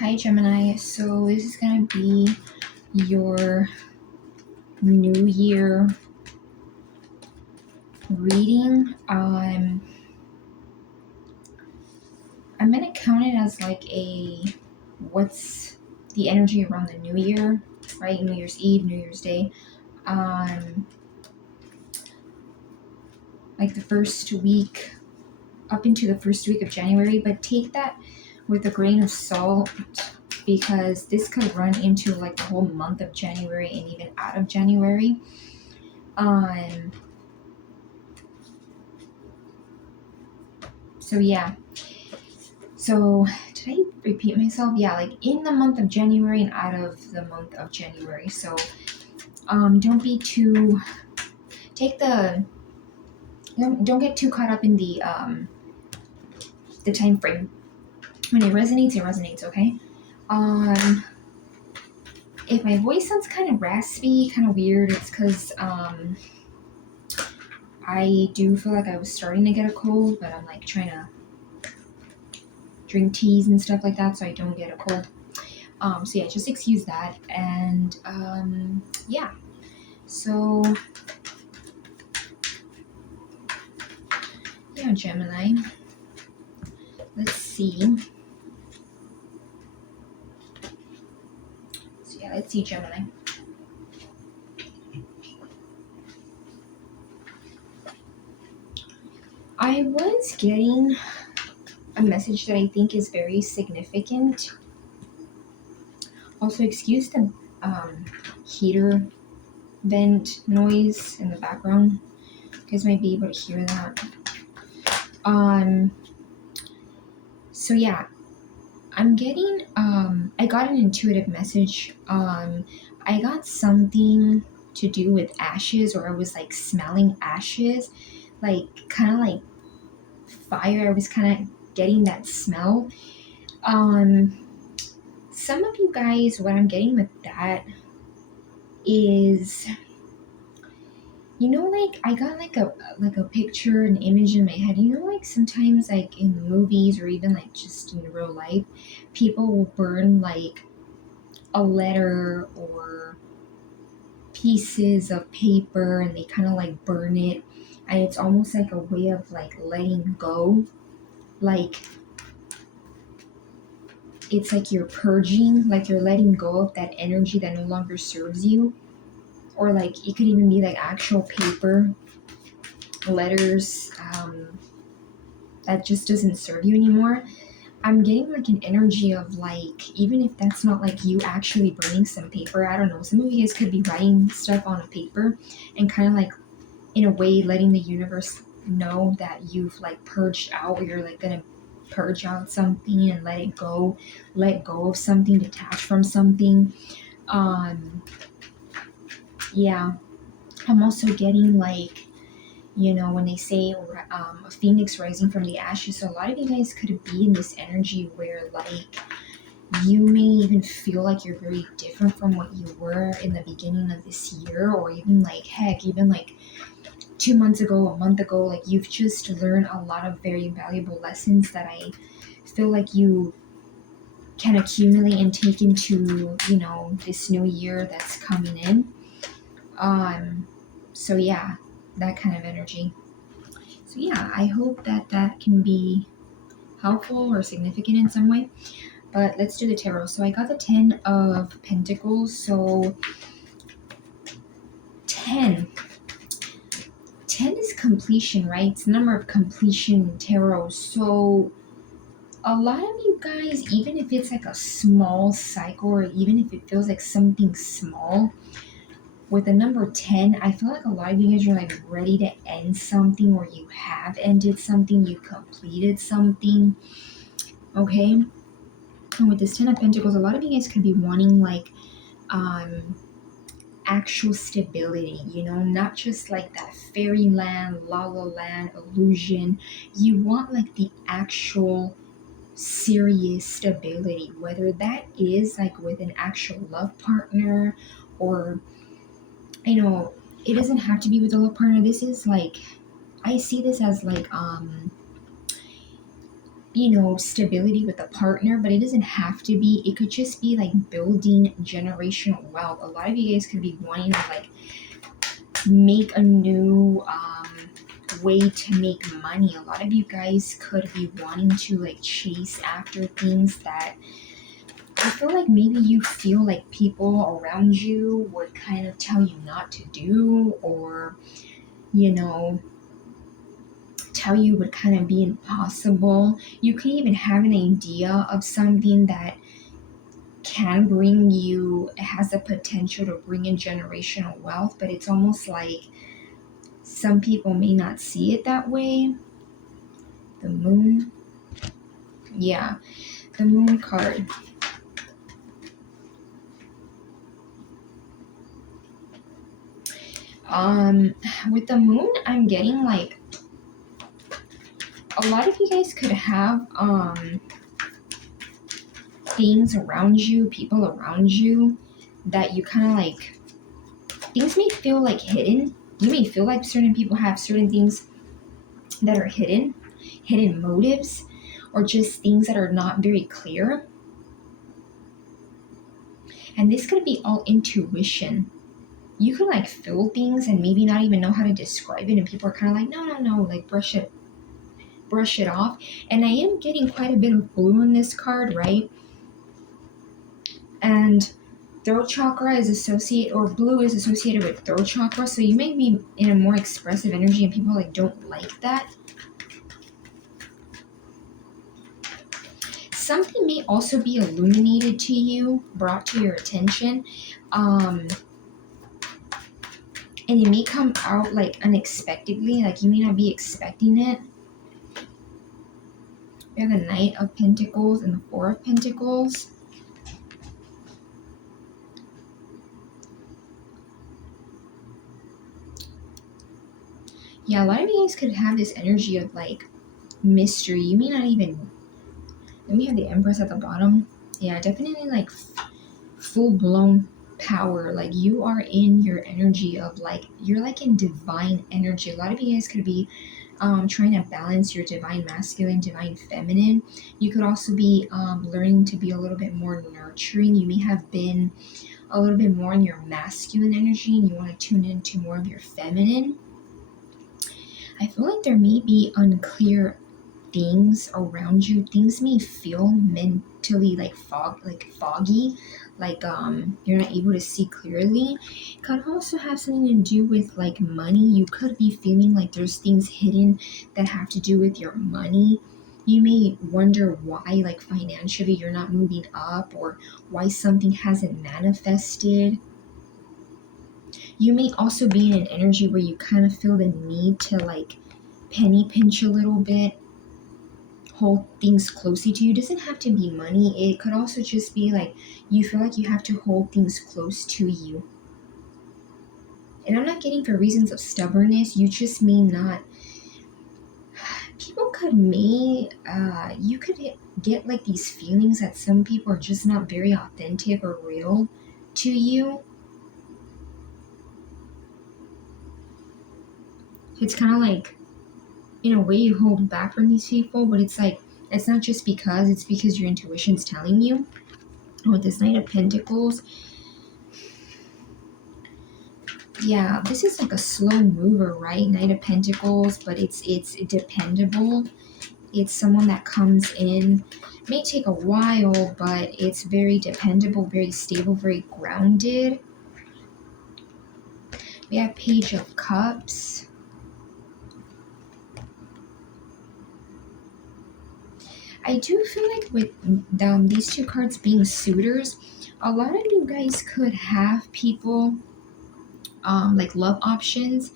Hi Gemini. So this is gonna be your New Year reading. I'm gonna count it as like a what's the energy around the New Year, right? New Year's Eve, New Year's Day. Um, like the first week, up into the first week of January, but take that with a grain of salt because this could run into like the whole month of January and even out of January. Um, so yeah. So did I repeat myself? Yeah, like in the month of January and out of the month of January. So don't be too take the don't get too caught up in the time frame. When it resonates, okay? Um if my voice sounds kind of raspy, kind of weird, it's because I do feel like I was starting to get a cold, but I'm like trying to drink teas and stuff like that so I don't get a cold. So yeah, just excuse that. And yeah. So yeah, Gemini. Let's see. So yeah, let's see, Gemini. I was getting a message that I think is very significant. Also, excuse the heater vent noise in the background. You guys might be able to hear that. So yeah, I'm getting I got an intuitive message. I got something to do with ashes, or I was like smelling ashes, like kind of like fire. I was kind of getting that smell. Um some of you guys, what I'm getting with that is, like I got like a picture, an image in my head. Like sometimes like in movies or even like just in real life, people will burn like a letter or pieces of paper and they kind of like burn it, and it's almost like a way of like letting go, like it's like you're purging, like you're letting go of that energy that no longer serves you. Or like it could even be like actual paper, letters, that just doesn't serve you anymore. I'm getting like an energy of like, even if that's not like you actually burning some paper, I don't know, some of you guys could be writing stuff on a paper and kind of like in a way letting the universe know that you've like purged out, or you're like gonna purge out something and let go of something, detach from something. um yeah, I'm also getting like, when they say a phoenix rising from the ashes. So a lot of you guys could be in this energy where like you may even feel like you're very different from what you were in the beginning of this year, or even like heck, even like 2 months ago, a month ago. Like you've just learned a lot of very valuable lessons that I feel like you can accumulate and take into, this new year that's coming in. So yeah, that kind of energy. So yeah, I hope that that can be helpful or significant in some way. But let's do the tarot. So I got the 10 of Pentacles. So 10. 10 is completion, right? It's the number of completion in tarot. So a lot of you guys, even if it's like a small cycle, or even if it feels like something small, with the number 10, I feel like a lot of you guys are like ready to end something, or you have ended something, you completed something. Okay? And with this 10 of Pentacles, a lot of you guys could be wanting like actual stability, not just like that fairyland, la la land illusion. You want like the actual serious stability, whether that is like with an actual love partner, or it doesn't have to be with a love partner. This is like, I see this as like stability with a partner, but it doesn't have to be. It could just be like building generational wealth. A lot of you guys could be wanting to like make a new way to make money. A lot of you guys could be wanting to like chase after things that I feel like maybe you feel like people around you would kind of tell you not to do, or you know tell you would kind of be impossible. You can even have an idea of something that can bring you, it has the potential to bring in generational wealth, but it's almost like some people may not see it that way. The moon. Yeah, the moon card. With the moon, I'm getting like a lot of you guys could have things around you, people around you that you kind of like, things may feel like hidden. You may feel like certain people have certain things that are hidden motives, or just things that are not very clear. And this could be all intuition. You can like feel things and maybe not even know how to describe it, and people are kind of like, no, like brush it off. And I am getting quite a bit of blue in this card, right? And throat chakra is associated, or blue is associated with throat chakra, so you may be in a more expressive energy and people like don't like that. Something may also be illuminated to you, brought to your attention, and it may come out like unexpectedly, like you may not be expecting it. We have the Knight of Pentacles and the Four of Pentacles. Yeah, a lot of you guys could have this energy of like mystery. You may not even, then we have the Empress at the bottom. Yeah, definitely like full-blown power. Like you are in your energy of like, you're like in divine energy. A lot of you guys could be trying to balance your divine masculine, divine feminine. You could also be learning to be a little bit more nurturing. You may have been a little bit more in your masculine energy and you want to tune into more of your feminine. I feel like there may be unclear things around you. Things may feel mentally like foggy, like you're not able to see clearly. It could also have something to do with like money. You could be feeling like there's things hidden that have to do with your money. You may wonder why, like financially, you're not moving up, or why something hasn't manifested. You may also be in an energy where you kind of feel the need to like penny pinch a little bit, hold things closely to you. It doesn't have to be money. It could also just be like you feel like you have to hold things close to you. And I'm not getting for reasons of stubbornness. You just may not. People you could get like these feelings that some people are just not very authentic or real to you. It's kind of like, in a way, you hold back from these people, but it's like, it's not just because, it's because your intuition's telling you. With this Knight of Pentacles, yeah, this is like a slow mover, right? Knight of Pentacles, but it's dependable. It's someone that comes in, may take a while, but it's very dependable, very stable, very grounded. We have Page of Cups. I do feel like with these two cards being suitors, a lot of you guys could have people, like love options,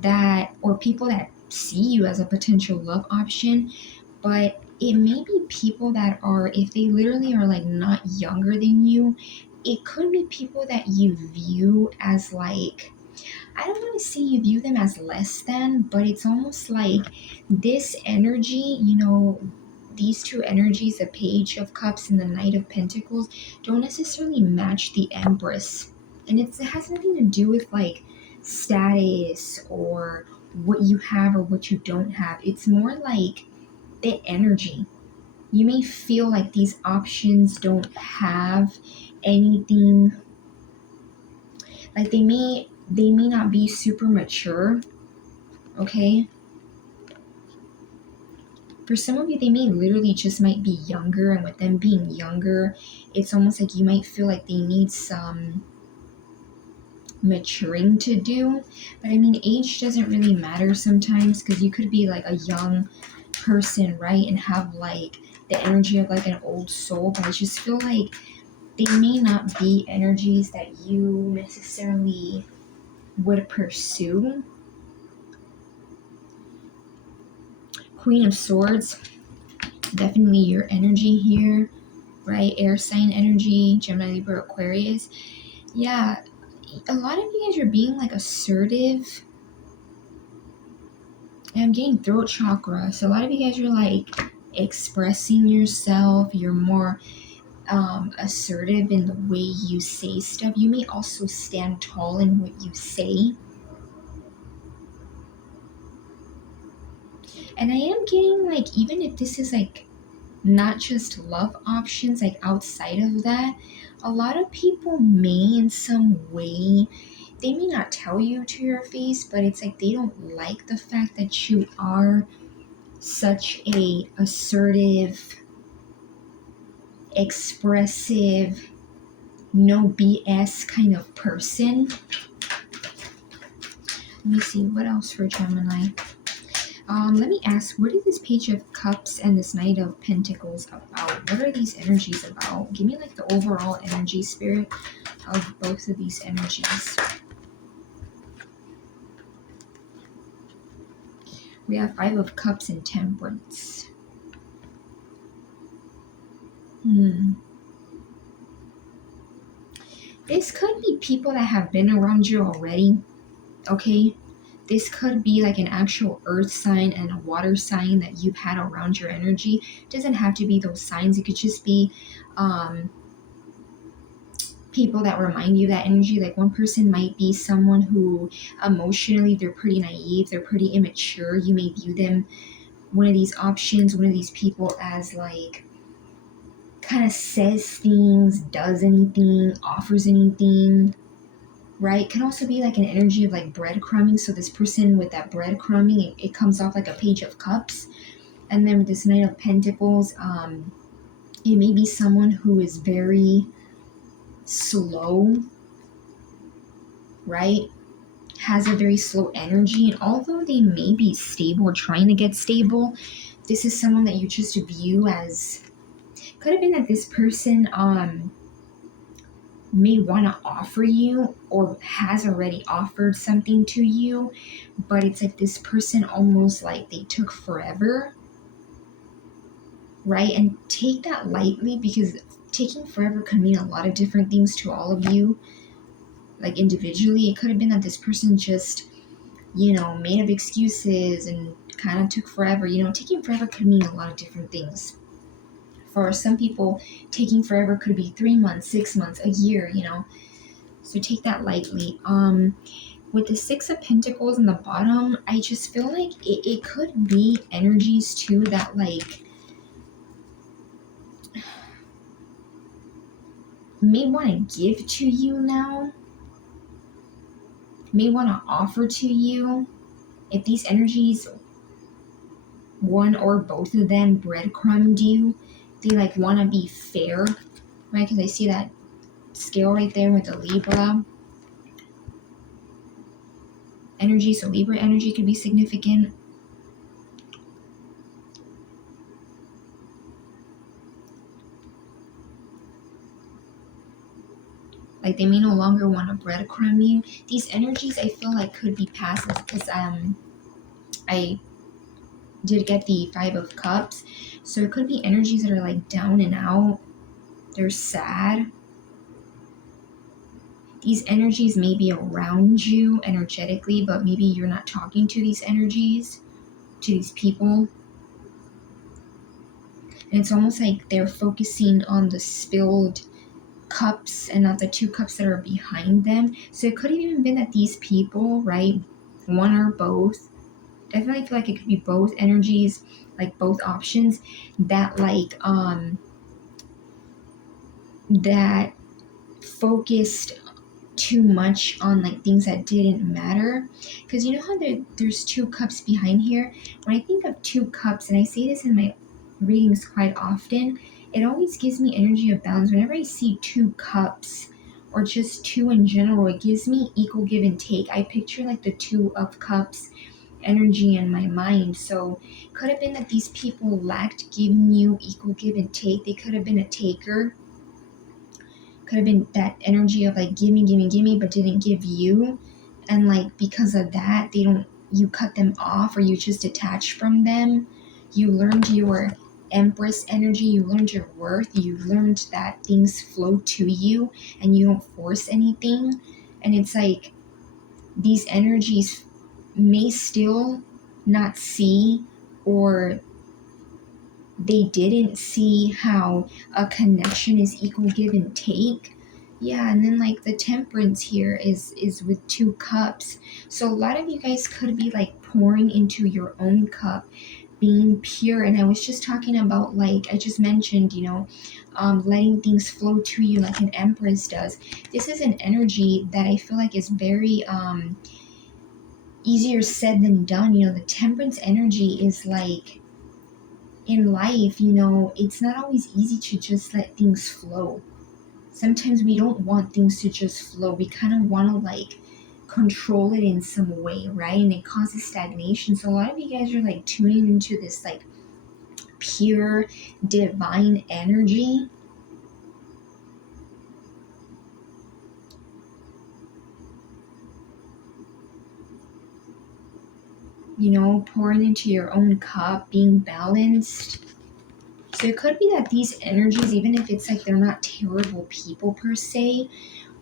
that, or people that see you as a potential love option, but it may be people that are, if they literally are like not younger than you, it could be people that you view as like, I don't want to say you view them as less than, but it's almost like this energy, these two energies, the Page of Cups and the Knight of Pentacles, don't necessarily match the Empress. And it has nothing to do with like status or what you have or what you don't have. It's more like the energy. You may feel like these options don't have anything, like they may not be super mature, okay? For some of you, they may literally just might be younger, and with them being younger, it's almost like you might feel like they need some maturing to do. But I mean, age doesn't really matter sometimes, because you could be like a young person, right, and have like the energy of like an old soul. But I just feel like they may not be energies that you necessarily would pursue. Queen of Swords, definitely your energy here, right? Air sign energy, Gemini, Libra, Aquarius. Yeah, a lot of you guys are being like assertive. And I'm getting throat chakra. So a lot of you guys are like expressing yourself. You're more assertive in the way you say stuff. You may also stand tall in what you say. And I am getting like, even if this is like not just love options, like outside of that, a lot of people may in some way, they may not tell you to your face, but it's like they don't like the fact that you are such a assertive, expressive, no BS kind of person. Let me see what else for Gemini. Let me ask, what is this Page of Cups and this Knight of Pentacles about? What are these energies about? Give me like the overall energy spirit of both of these energies. We have Five of Cups and Temperance. This could be people that have been around you already, okay? This could be like an actual earth sign and a water sign that you've had around your energy. It doesn't have to be those signs. It could just be people that remind you of that energy. Like one person might be someone who emotionally, they're pretty naive, they're pretty immature. You may view them, one of these options, one of these people as like kind of says things, does anything, offers anything, right? Can also be like an energy of like breadcrumbing. So this person with that breadcrumbing, it comes off like a Page of Cups. And then with this Knight of Pentacles, it may be someone who is very slow, right? Has a very slow energy. And although they may be stable or trying to get stable, this is someone that you just view as, could have been that this person may want to offer you or has already offered something to you, but it's like this person almost like they took forever, right? And take that lightly, because taking forever can mean a lot of different things to all of you, like individually. It could have been that this person just, made up excuses and kind of took forever. Taking forever could mean a lot of different things. For some people, taking forever could be 3 months, 6 months, a year, So take that lightly. With the Six of Pentacles in the bottom, I just feel like it could be energies too that like may want to give to you now, may want to offer to you. If these energies, one or both of them, breadcrumbed you, they like want to be fair, right? Because I see that scale right there with the Libra energy. So Libra energy could be significant. Like they may no longer want to breadcrumb you. These energies I feel like could be past, because I did get the Five of Cups. So it could be energies that are like down and out. They're sad. These energies may be around you energetically, but maybe you're not talking to these energies, to these people. And it's almost like they're focusing on the spilled cups and not the two cups that are behind them. So it could have even been that these people, right, one or both, Definitely feel like it could be both energies, like both options that that focused too much on like things that didn't matter. Because you know how there's two cups behind here. When I think of two cups, and I say this in my readings quite often, it always gives me energy of balance. Whenever I see two cups or just two in general, it gives me equal give and take. I picture like the two of cups energy in my mind. So could have been that these people lacked giving you equal give and take. They could have been a taker. Could have been that energy of like give me, but didn't give you. And like because of that, they don't you cut them off or you just detach from them. You learned your Empress energy, you learned your worth, you learned that things flow to you and you don't force anything. And it's like these energies may still not see, or they didn't see how a connection is equal give and take. Yeah, and then like the temperance here is with two cups. So a lot of you guys could be like pouring into your own cup, being pure. And I was just talking about, like I just mentioned, letting things flow to you like an empress does. This is an energy that I feel like is very easier said than done. The temperance energy is like, in life, it's not always easy to just let things flow. Sometimes we don't want things to just flow. We kind of want to like control it in some way, right? And it causes stagnation. So a lot of you guys are like tuning into this like pure divine energy. Pouring into your own cup, being balanced. So it could be that these energies, even if it's like they're not terrible people per se,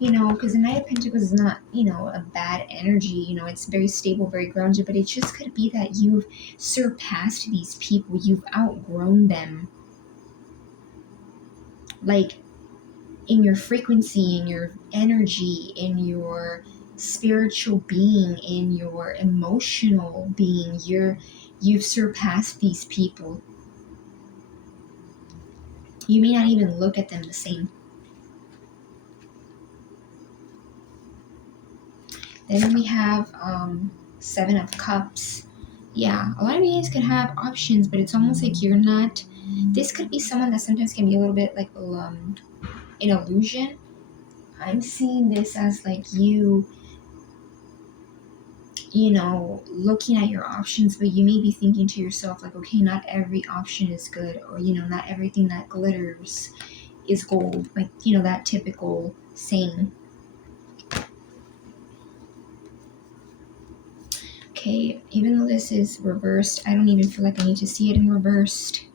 because the Knight of Pentacles is not, a bad energy, it's very stable, very grounded, but it just could be that you've surpassed these people, you've outgrown them. Like in your frequency, in your energy, in your spiritual being, in your emotional being, you've surpassed these people. You may not even look at them the same. Then we have Seven of Cups. Yeah, a lot of you guys could have options, but it's almost like you're not. This could be someone that sometimes can be a little bit like an illusion. I'm seeing this as like looking at your options, but you may be thinking to yourself like, okay, not every option is good, or not everything that glitters is gold, like that typical saying. Okay, even though this is reversed, I don't even feel like I need to see it in reversed.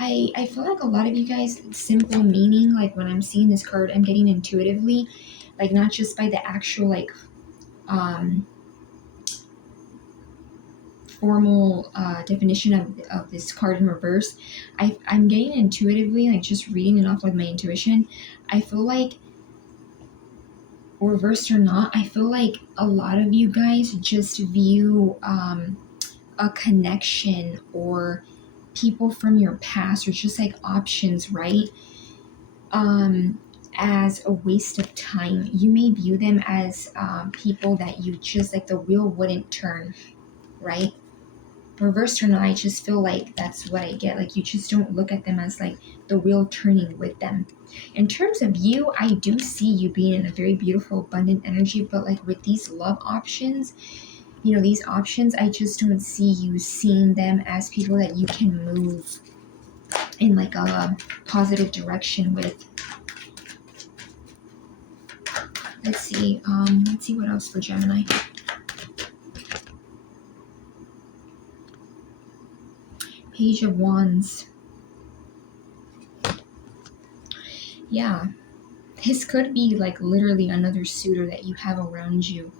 I feel like a lot of you guys, simple meaning, like when I'm seeing this card, I'm getting intuitively, like not just by the actual like formal definition of this card in reverse. I'm getting intuitively, like just reading it off with my intuition. I feel like, reversed or not, I feel like a lot of you guys just view a connection or people from your past or just like options, right? As a waste of time. You may view them as people that you just like the wheel wouldn't turn, right? Reversed or not, I just feel like that's what I get. Like you just don't look at them as like the wheel turning with them. In terms of you, I do see you being in a very beautiful, abundant energy, but like with these love options, these options, I just don't see you seeing them as people that you can move in like a positive direction with. Let's see what else for Gemini. Page of Wands. Yeah, this could be like literally another suitor that you have around you.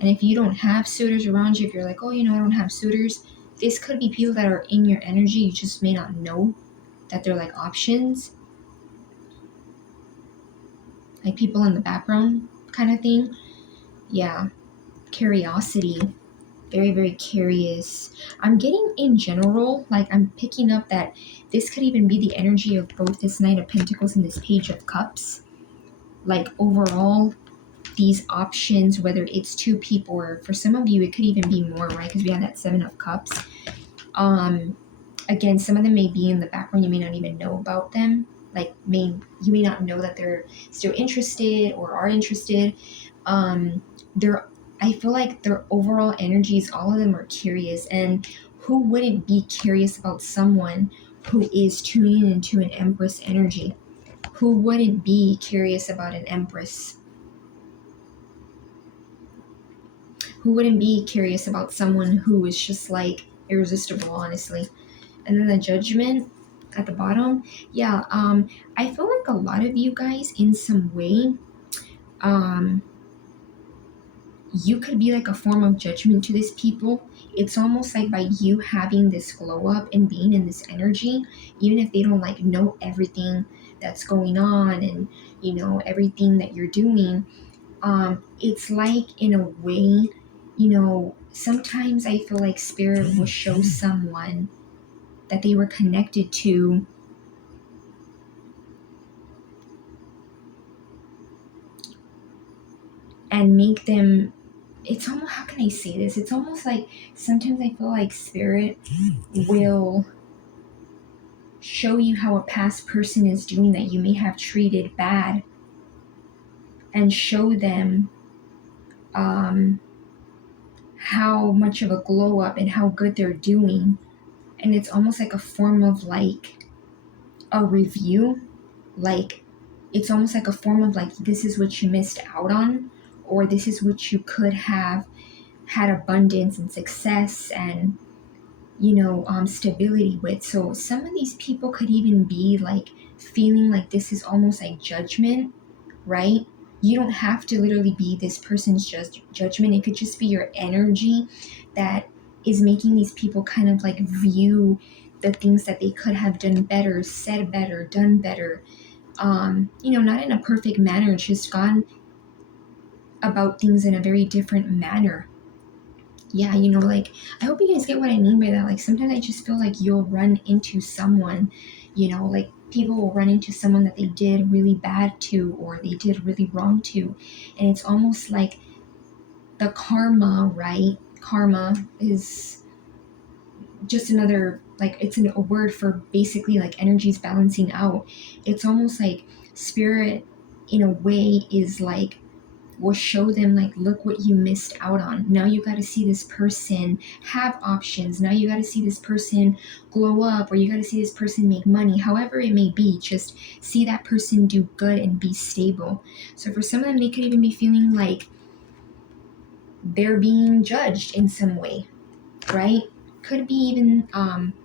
And if you don't have suitors around you, if you're like, oh, I don't have suitors, this could be people that are in your energy. You just may not know that they're like options. Like people in the background kind of thing. Yeah. curiosity, very, very curious. I'm getting in general, like I'm picking up that this could even be the energy of both this Knight of Pentacles and this Page of Cups. Like overall, these options, whether it's two people or for some of you, it could even be more, right? Because we have that Seven of Cups. Again, some of them may be in the background. You may not even know about them. Like you may not know that they're still interested or are interested. They're I feel like their overall energies, all of them are curious. And who wouldn't be curious about someone who is tuning into an Empress energy? Who wouldn't be curious about an Empress? Who wouldn't be curious about someone who is just like irresistible, honestly? And then the Judgment at the bottom. Yeah, I feel like a lot of you guys in some way, you could be like a form of judgment to these people. It's almost like by you having this glow up and being in this energy, even if they don't like know everything that's going on and everything that you're doing, it's like in a way, sometimes I feel like spirit will show someone that they were connected to and make them, it's almost, how can I say this? It's almost like sometimes I feel like spirit will show you how a past person is doing that you may have treated bad and show them how much of a glow up and how good they're doing. And it's almost like a form of like a review. Like it's almost like a form of like, this is what you missed out on, or this is what you could have had abundance and success and stability with. So some of these people could even be like feeling like this is almost like judgment, right? You don't have to literally be this person's judgment. It could just be your energy that is making these people kind of like view the things that they could have done better, said better, done better. Not in a perfect manner, just gone about things in a very different manner. Yeah, like I hope you guys get what I mean by that. Like sometimes I just feel like you'll run into someone, like people will run into someone that they did really bad to or they did really wrong to. And it's almost like the karma, right? Karma is just another, like it's a word for basically like energies balancing out. It's almost like spirit in a way is like, will show them like, look what you missed out on. Now you got to see this person have options. Now you got to see this person glow up, or you got to see this person make money, however it may be. Just see that person do good and be stable. So for some of them, they could even be feeling like they're being judged in some way, right? Could be even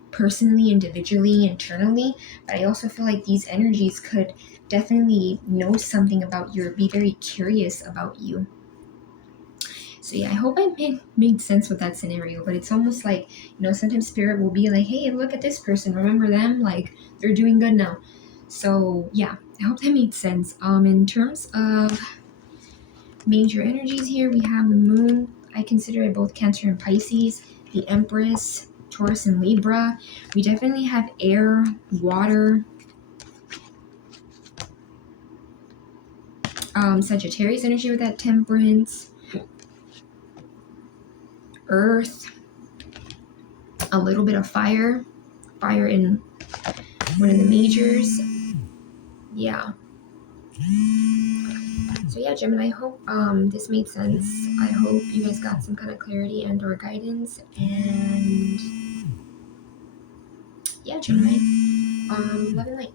personally, individually, internally. But I also feel like these energies could definitely know something about you or be very curious about you. So yeah, I hope I made sense with that scenario. But it's almost like, sometimes spirit will be like, hey, look at this person. Remember them? Like they're doing good now. So yeah, I hope that made sense. In terms of major energies here, we have the moon. I consider it both Cancer and Pisces. The Empress, Taurus and Libra. We definitely have air, water, Sagittarius energy with that Temperance, Earth, a little bit of fire in one of the majors. Yeah. So yeah, Gemini, I hope this made sense. I hope you guys got some kind of clarity and or guidance. And yeah, Gemini, love and light.